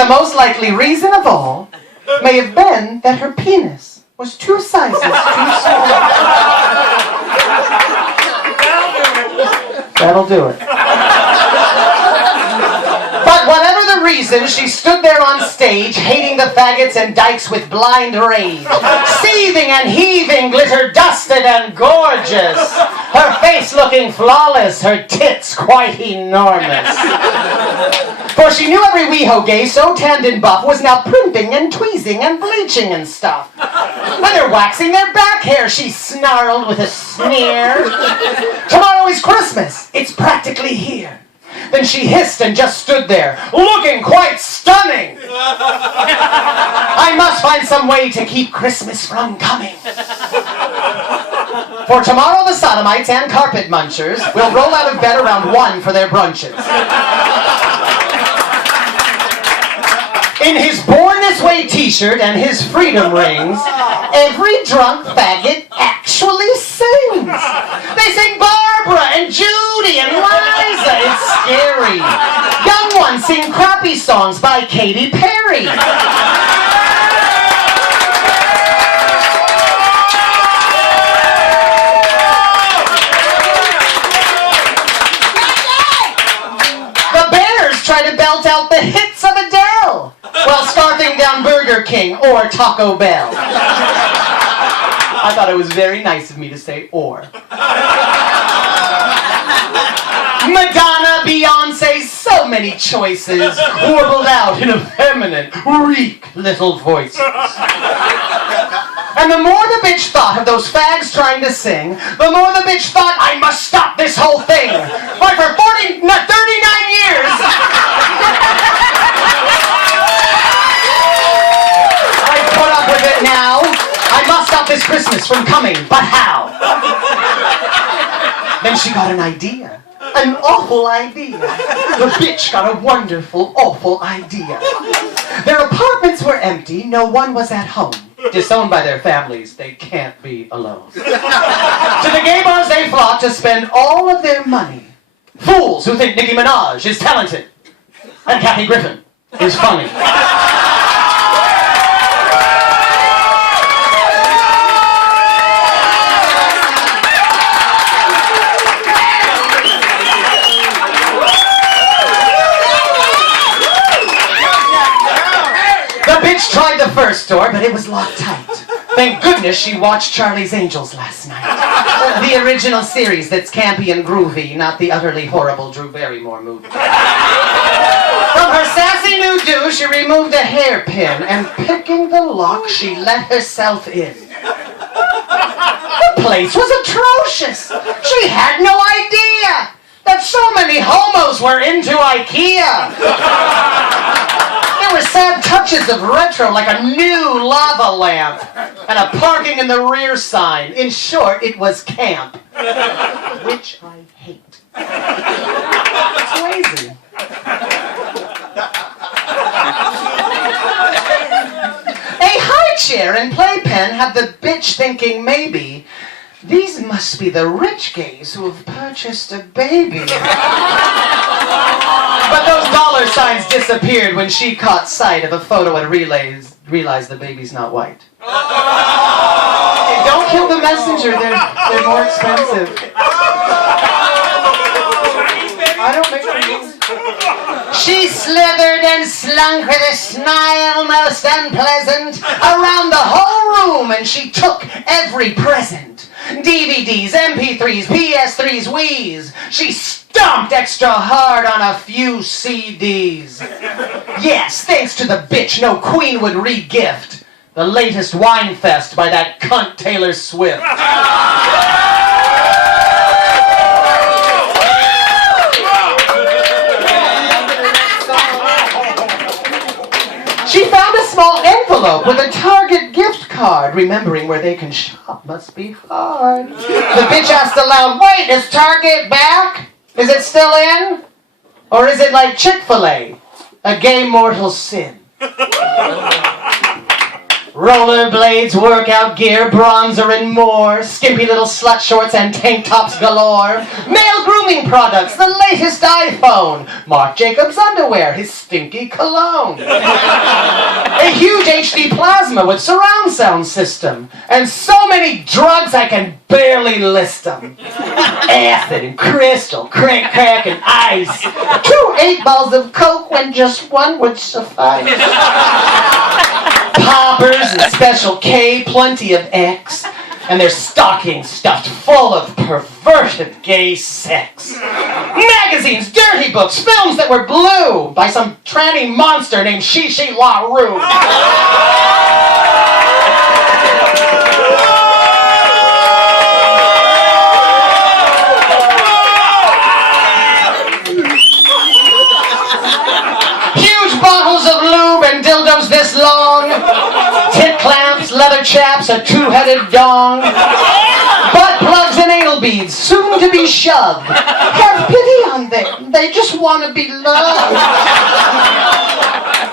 the most likely reason of all may have been that her penis was 2 sizes too small. That'll do it. But whatever the reason, she stood there on stage, hating the faggots and dykes with blind rage. Seething and heaving, glitter dusted and gorgeous. Her face looking flawless, her tits quite enormous. For she knew every weeho gay so tanned and buff was now primping and tweezing and bleaching and stuff. And they're waxing their back hair, she snarled with a sneer. Tomorrow is Christmas. It's practically here. Then she hissed and just stood there, looking quite stunning. I must find some way to keep Christmas from coming. For tomorrow the sodomites and carpet munchers will roll out of bed around 1 for their brunches. In his Born This Way t-shirt and his freedom rings, every drunk faggot actually sings. They sing Barbara and Judy and Liza. It's scary. Young ones sing crappy songs by Katy Perry. The Bears try to belt out the hits of Adele while scarfing down Burger King or Taco Bell. I thought it was very nice of me to say or. Madonna, Beyonce, so many choices, warbled out in effeminate, weak little voices. And the more the bitch thought of those fags trying to sing, the more the bitch thought, I must stop this whole thing. But for 39 years, I put up with it now. I must stop this Christmas from coming, but how? Then she got an idea. An awful idea. The bitch got a wonderful, awful idea. Their apartments were empty, no one was at home. Disowned by their families, they can't be alone. To the gay bars they flock to spend all of their money. Fools who think Nicki Minaj is talented and Kathy Griffin is funny. Tried the first door, but it was locked tight. Thank goodness she watched Charlie's Angels last night. The original series that's campy and groovy, not the utterly horrible Drew Barrymore movie. From her sassy new do, she removed a hairpin, and picking the lock, she let herself in. The place was atrocious. She had no idea that so many homos were into IKEA. There were sad touches of retro, like a new lava lamp, and a parking in the rear sign. In short, it was camp, which I hate. It's lazy. A high chair and playpen had the bitch thinking maybe, these must be the rich gays who have purchased a baby. But those dollar signs disappeared when she caught sight of a photo and realized the baby's not white. Hey, don't kill the messenger, they're more expensive. I don't make them. She slithered and slunk with a smile most unpleasant around the whole room, and she took every present. DVDs, MP3s, PS3s, Wii's. She stomped extra hard on a few CDs. Yes, thanks to the bitch, no queen would re-gift the latest wine fest by that cunt Taylor Swift. She found a small envelope with a Target gift card. Remembering where they can shop must be hard. The bitch asked aloud, wait, is Target back? Is it still in? Or is it like Chick-fil-A? A gay mortal sin. Rollerblades, workout gear, bronzer and more, skimpy little slut shorts and tank tops galore, male grooming products, the latest iPhone, Marc Jacobs underwear, his stinky cologne, a huge HD plasma with surround sound system, and so many drugs I can barely list them. Acid and crystal, crack and ice, 2 8 balls of coke when just one would suffice. Poppers and Special K, plenty of X, and their stockings stuffed full of perverted gay sex. Magazines, dirty books, films that were blue by some tranny monster named Shishi LaRue. Huge bottles of lube and dildos this long. Tit clamps, leather chaps, a 2-headed dong. Butt plugs and anal beads, soon to be shoved. Have pity on them, they just want to be loved.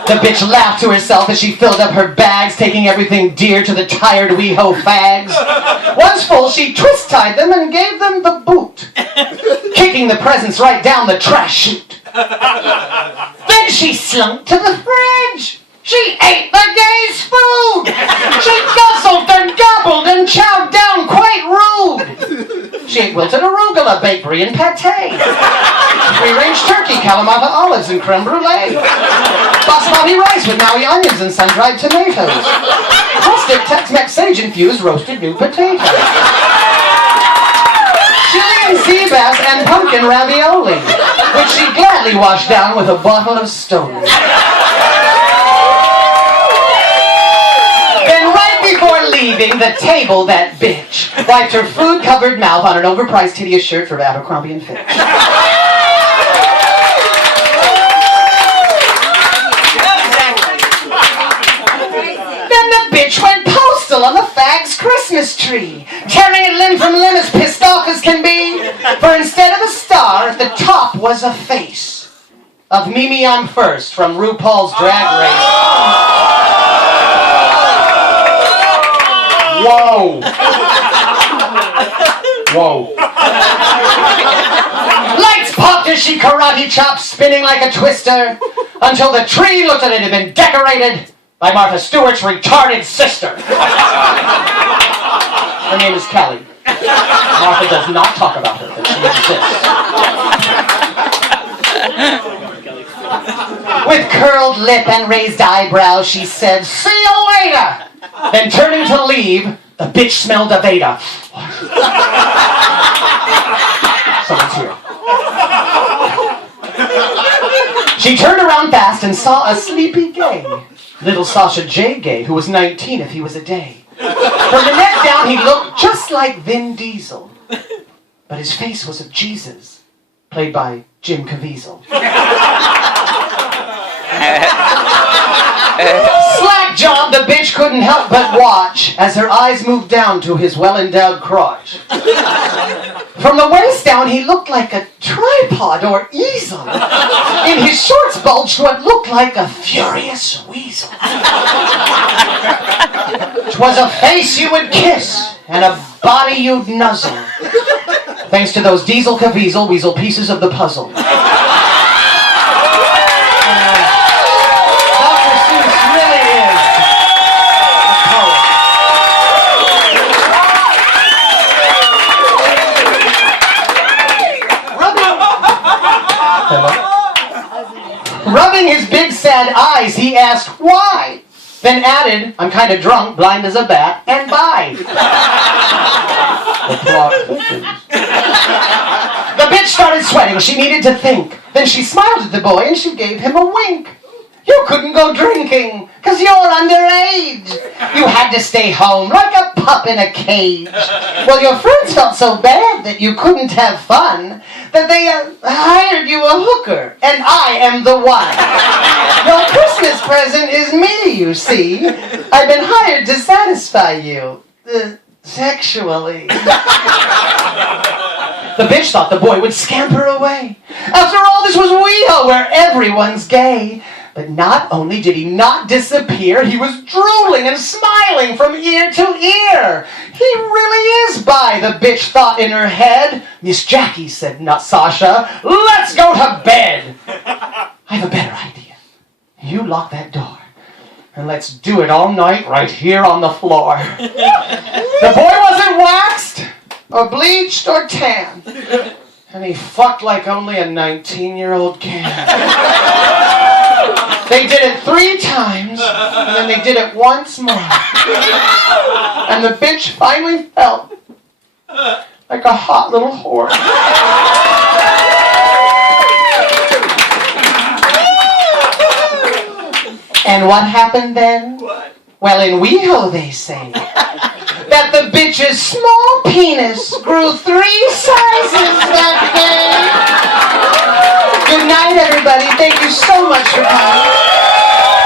The bitch laughed to herself as she filled up her bags, taking everything dear to the tired wee-ho fags. Once full, she twist-tied them and gave them the boot, kicking the presents right down the trash chute. Then she slunk to the fridge. She ate the gay's food. She guzzled and gobbled and chowed down quite rude. She ate wilted arugula, bakery, and pate. Free-range turkey, Kalamata olives, and creme brulee. Basmati rice with Maui onions and sun-dried tomatoes. Rustic Tex-Mex sage-infused roasted new potatoes. Chili and sea bass and pumpkin ravioli, which she gladly washed down with a bottle of Stoli. Before leaving the table, that bitch wiped her food-covered mouth on an overpriced hideous shirt for Abercrombie & Fitch. Then the bitch went postal on the fag's Christmas tree, tearing it limb from limb as pissed off as can be. For instead of a star, at the top was a face of Mimi I'm First from RuPaul's Drag Race. Whoa. Whoa. Lights popped as she karate chopped, spinning like a twister, until the tree looked like it had been decorated by Martha Stewart's retarded sister. Her name is Kelly. Martha does not talk about her, but she exists. With curled lip and raised eyebrows, she said, "See you later." Then turning to leave, the bitch smelled of Ada. Someone's here. She turned around fast and saw a sleepy gay, little Sasha J. Gay, who was 19 if he was a day. From the neck down, he looked just like Vin Diesel, but his face was of Jesus, played by Jim Caviezel. Slack job, the bitch couldn't help but watch as her eyes moved down to his well-endowed crotch. From the waist down, he looked like a tripod or easel. In his shorts bulged what looked like a furious weasel. 'Twas a face you would kiss and a body you'd nuzzle, thanks to those Diesel Caviezel weasel pieces of the puzzle. Rubbing his big sad eyes, he asked, "Why?" Then added, "I'm kind of drunk, blind as a bat, and bye." The plot thickens. The bitch started sweating. She needed to think. Then she smiled at the boy and she gave him a wink. "You couldn't go drinking, 'cause you're underage. You had to stay home like a pup in a cage. Well, your friends felt so bad that you couldn't have fun that they hired you a hooker, and I am the one. Your Christmas present is me, you see. I've been hired to satisfy you, sexually." The bitch thought the boy would scamper away. After all, this was WeHo, where everyone's gay. But not only did he not disappear, he was drooling and smiling from ear to ear. He really is bi, the bitch thought in her head. Miss Jackie, said Sasha, let's go to bed. I have a better idea. You lock that door, and let's do it all night right here on the floor. The boy wasn't waxed, or bleached, or tan. And he fucked like only a 19-year-old can. They did it 3 times, and then they did it once more. And the bitch finally felt like a hot little whore. And what happened then? What? Well, in WeHo they say that the bitch's small penis grew 3 sizes that day. Good night, everybody. Thank you so much for coming.